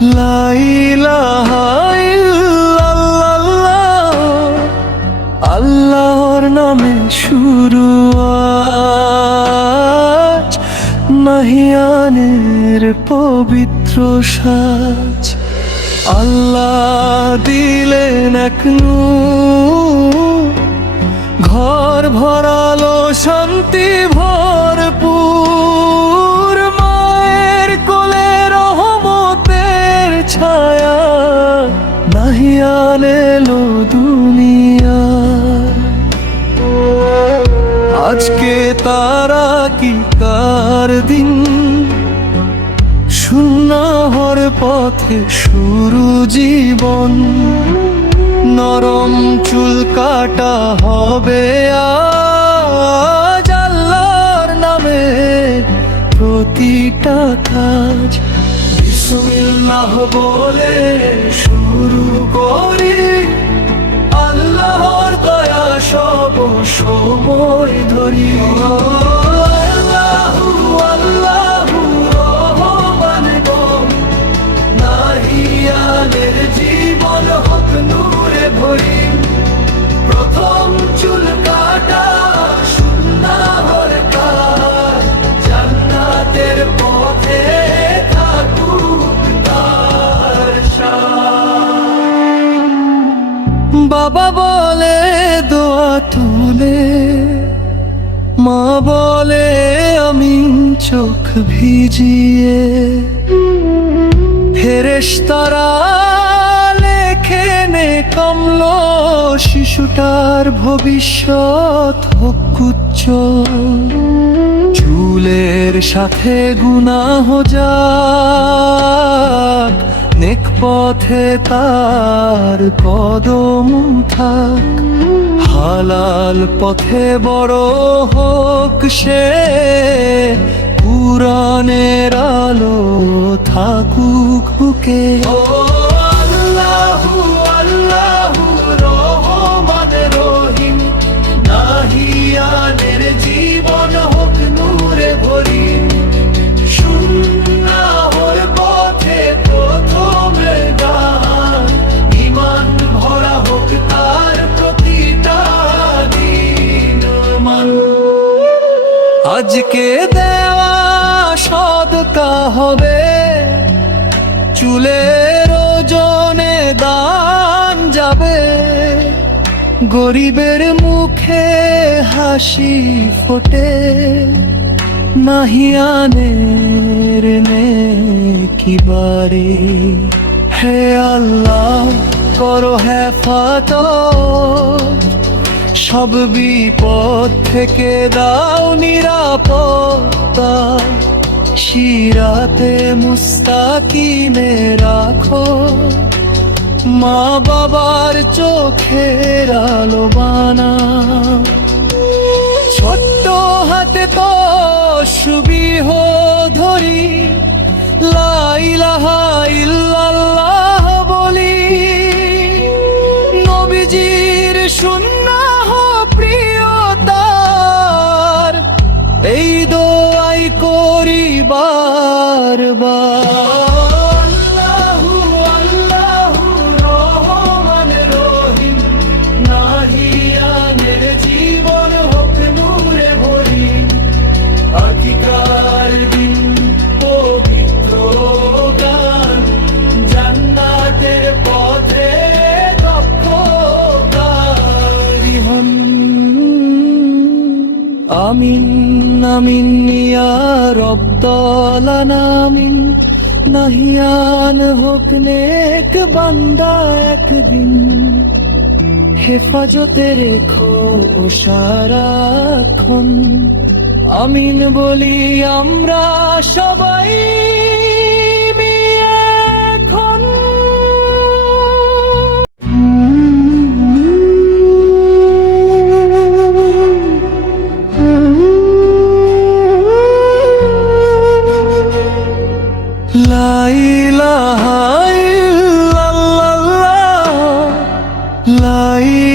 লা ইলাহা ইল্লাল্লাহ, আল্লাহর নামে শুরু আজ নাহিয়ানের পবিত্র সাজ। আল্লাহ দিলেন এক নূর, ঘর ভরালো শান্তি ভরপুর। মায়ের কোলে রহমতের ছায়া, নাহিয়ান এলো দুনিয়া। আজকে তারা কি কার দিন, শূন্য হর পথে শুরু জীবন। নরম চুল কাটা হবে আজ, আল্লাহর নামে প্রতিটা কাজ। বিসমিল্লাহ বলে শুরু করি, আল্লাহর দয়া সব সময় ধরি। আল্লাহু আল্লাহু রহমান গো, নাহিয়ানের জীবন হোক নূরে ভরি। প্রথম চুল কাটা সুন্নাহর কাজ, জান্নাতের পথে থাকুক তার সাথ। বাবা বলে দোয়া তুলে, মা বলে আমিন চোখ ভিজিয়ে। ফেরেশতারা লেখে নে কমল, শিশুটার ভবিষ্যৎ হোক উজ্জ্বল। চুলের সাথে গুনাহ যাক, নেক পথে তার কদম থাক। হালাল পথে বড় হোক সে, কুরআনের আলো থাকুক বুকে। আল্লাহু আল্লাহু রহমান রহিম, নাহিয়ানের জীবন হোক নূরে ভরি। সুন্নাহর পথে প্রথমে গান, ঈমান ভরা হোক তার প্রতিটা দিন মান। আজকে দেওয়া সদকা হবে, চুলের ওজনে দান যাবে। গরিবের মুখে হাসি ফোটে, নাহিয়ানের নেকি বাড়ি। হে আল্লাহ করো হেফাজত, সব বিপদ থেকে দাও নিরাপত্তা। সিরাতে মুস্তাকিমে রাখো, মা বাবার চোখের আলো বানা। ছোট্ট হাতে তো সুবিহ ধরি, লা ইলাহা ইল্লাল্লাহ বলি। নবীজির সুন্নাহ প্রিয়তার, এই দোয়াই করি বারবার। আল্লাহু আল্লাহু রহমান রহিম, নাহিয়ানের জীবন হোক নূরে ভরি। আকিকার দিন পবিত্র গান, জান্নাতের পথে দক্ষকারী হন। আমিন আমিন ইয়া রব্বাল আলামিন, নাহিয়ান হোক নেক বান্দা একদিন। হেফাজতে রেখো সারাক্ষণ, আমিন বলি আমরা সবাই মিলে এখন। লা ইলাহা ইল্লাল্লাহ, লা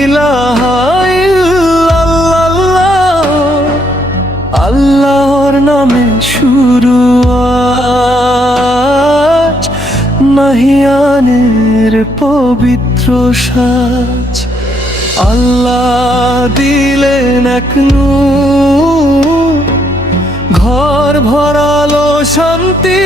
ইলাহা ইল্লাল্লাহ, আল্লাহর নামে শুরু আজ মাহিয়ানের পবিত্র সাজ। আল্লাহ দিলেন এক নূর, ঘর ভরালো শান্তি।